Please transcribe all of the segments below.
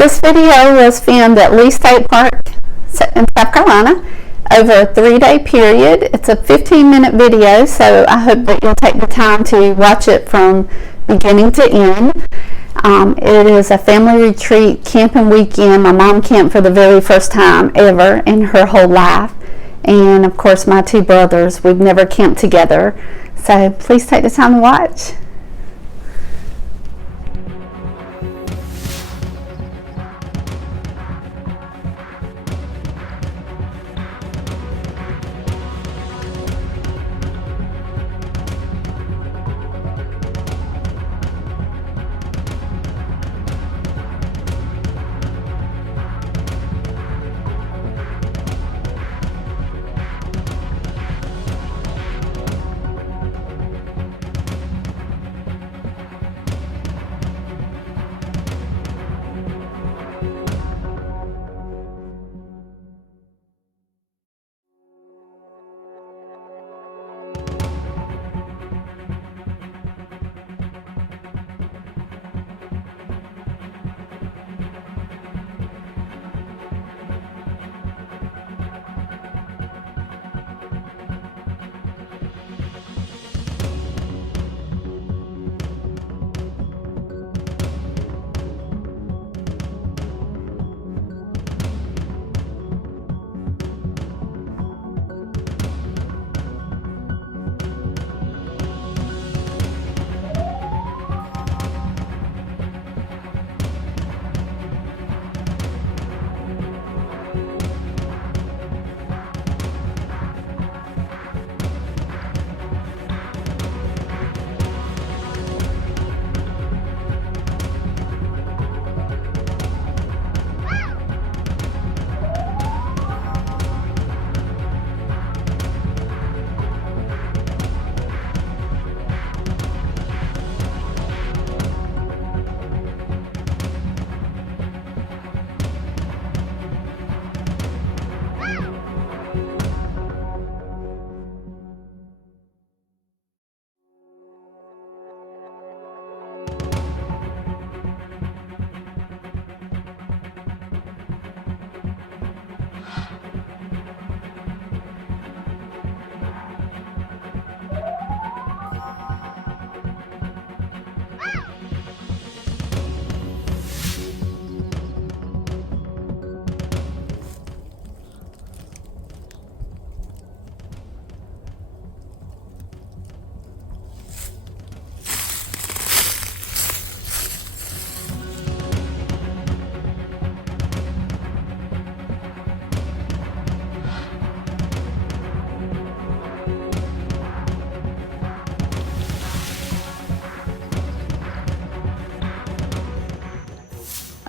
This video was filmed at Lee State Park in South Carolina over a 3-day period. It's a 15-minute video, so I hope that you'll take the time to watch it from beginning to end. It is a family retreat camping weekend. My mom camped for the very first time ever in her whole life. And of course my two brothers, we've never camped together. So please take the time to watch.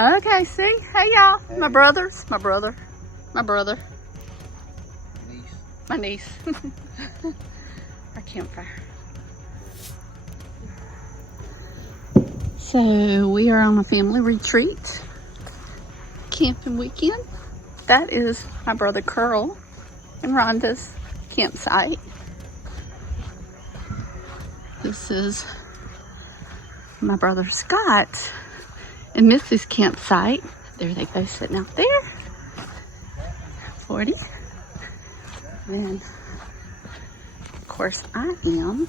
Okay, see? Hey, y'all. Hey. My brother. My niece. Our campfire. So, we are on a family retreat. Camping weekend. That is my brother Curl and Rhonda's campsite. This is my brother Scott and Mrs. campsite. There they go, sitting out there. 40. And of course I am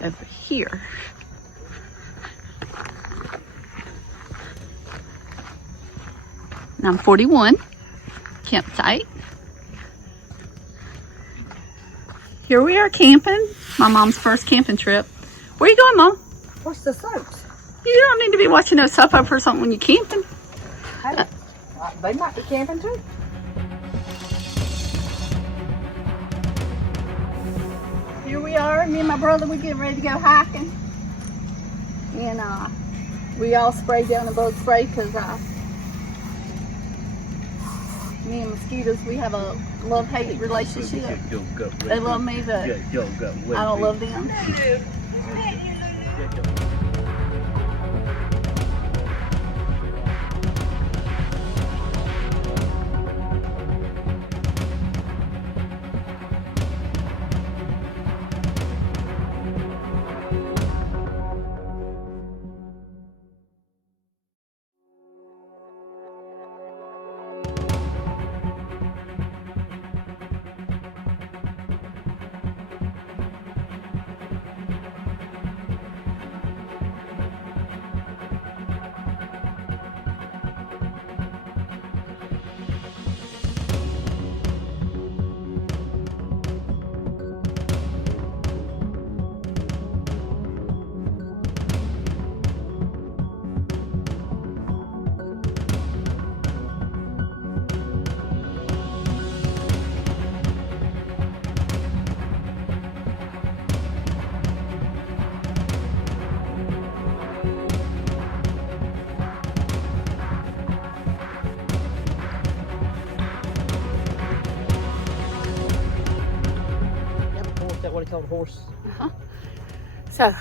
over here. And I'm 41 campsite. Here we are camping. My mom's first camping trip. Where you going, Mom? What's the soaps? You don't need to be watching no soap opera or something when you're camping. Hey, they might be camping too. Here we are, me and my brother, we getting ready to go hiking. And we all sprayed down the bug spray because me and mosquitoes, we have a love-hate relationship. They love me, but I don't love them. tell the horse. So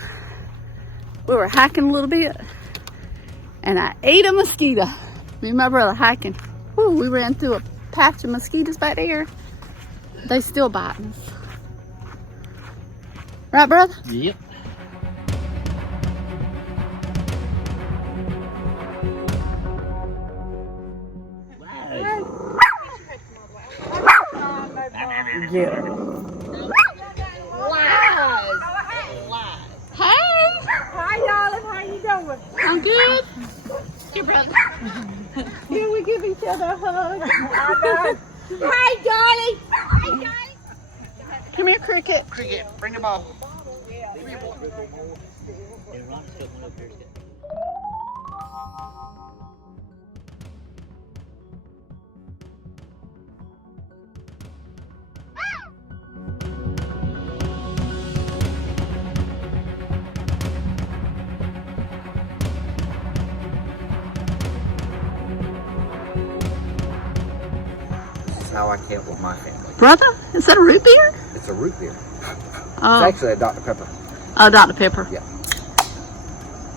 we were hiking a little bit, and I ate a mosquito. Me and my brother hiking. Whew, we ran through a patch of mosquitoes back there. They still biting us. Right, brother? Yep. Get her. Hey! Hi, darling. How you doing? I'm good. Your brother. Here we give each other a hug. Hi, darling. Hi, darling. Come here, Cricket. Cricket, bring the ball. That's how I camp with my family. Brother, is that a root beer? It's a root beer. Oh, It's actually a Dr. Pepper. oh, Dr. Pepper. Yeah.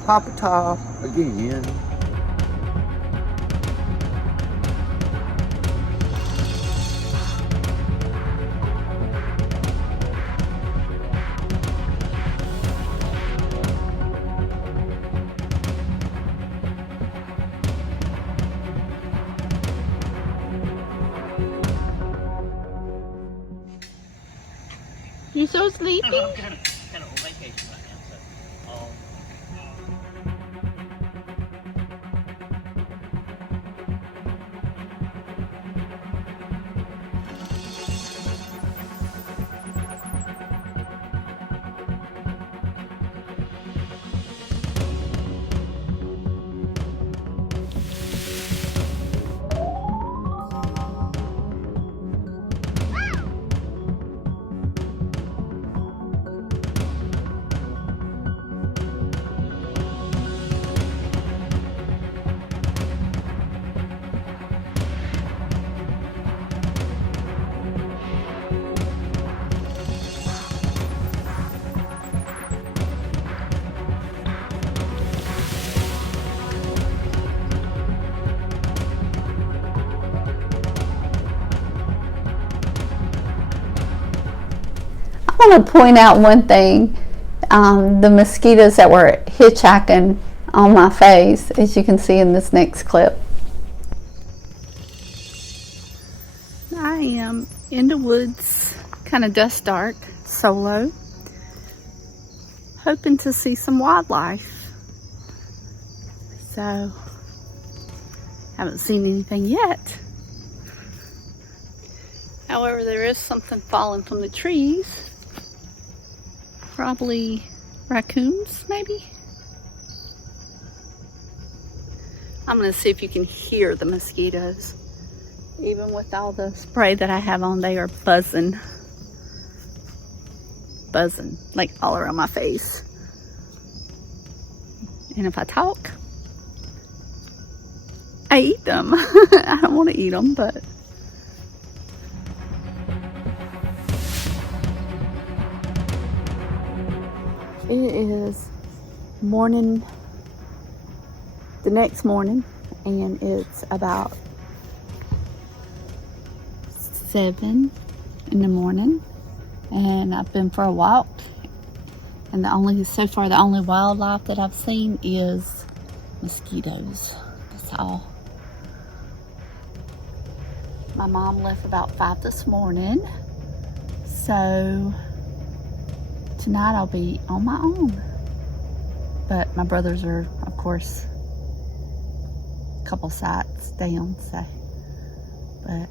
Papa top again. You so sleepy? kind of on vacation right now, so. I want to point out one thing. The mosquitoes that were hitchhiking on my face, as you can see in this next clip. I am in the woods, kind of dusk dark, solo, hoping to see some wildlife. So, haven't seen anything yet. However, there is something falling from the trees. Probably raccoons, maybe? I'm gonna see if you can hear the mosquitoes. Even with all the spray that I have on, they are buzzing. Buzzing, like all around my face. And if I talk, I eat them. I don't want to eat them, but it is morning, the next morning, and it's about 7 in the morning, and I've been for a walk, and so far the only wildlife that I've seen is mosquitoes. That's all. My mom left about 5 this morning, so tonight I'll be on my own. But my brothers are, of course, a couple sites down, so. But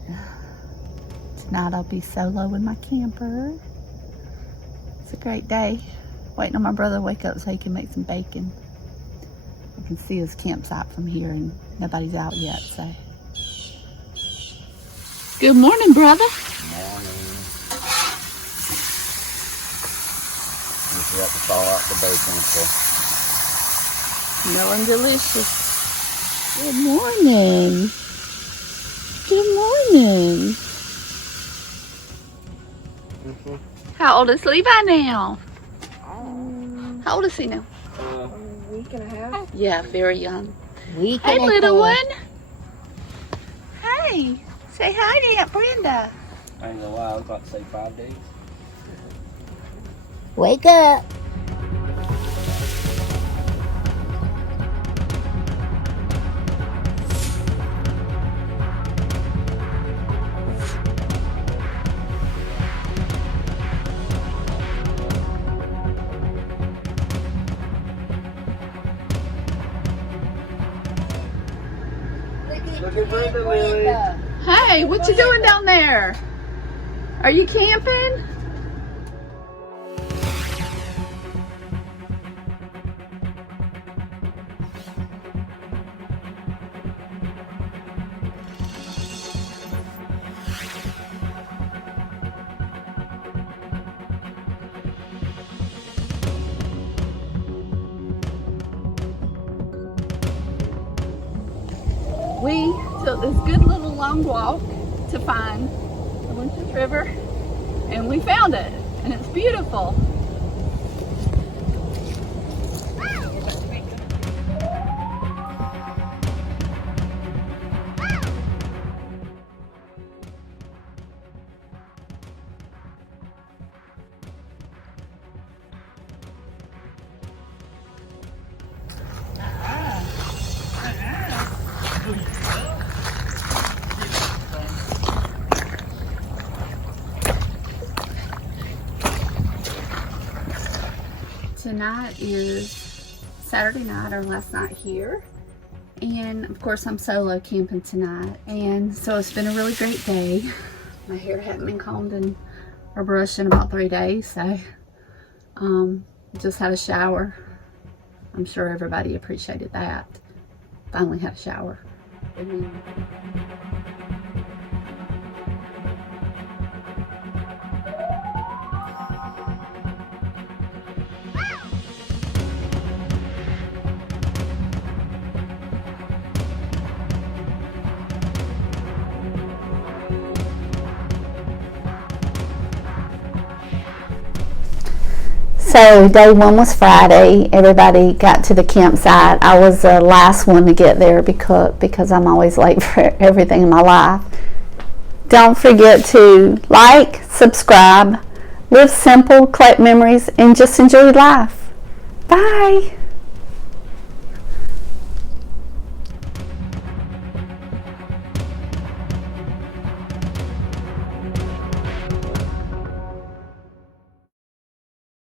tonight I'll be solo in my camper. It's a great day. Waiting on my brother to wake up so he can make some bacon. I can see his campsite from here and nobody's out yet, so. Good morning, brother. Morning. We have to thaw out the bacon, so. Smelling delicious. Good morning. Good morning. How old is Levi now? How old is he now? A week and a half. Yeah, very young. Week Hey, and a little half. one. Hey, say hi to Aunt Brenda. I ain't gonna lie, I was about to say 5 days. Wake up. Look at Brenda, Lily. Hey, what you doing down there? Are you camping? We took this good little long walk to find the Winchester River, and we found it, and it's beautiful. Tonight is Saturday night, our last night here, and of course I'm solo camping tonight, and so it's been a really great day. My hair hadn't been combed and or brushed in about 3 days, so just had a shower. I'm sure everybody appreciated that. Finally had a shower. So day one was Friday. Everybody got to the campsite. I was the last one to get there because I'm always late for everything in my life. Don't forget to like, subscribe, live simple, collect memories, and just enjoy life. Bye.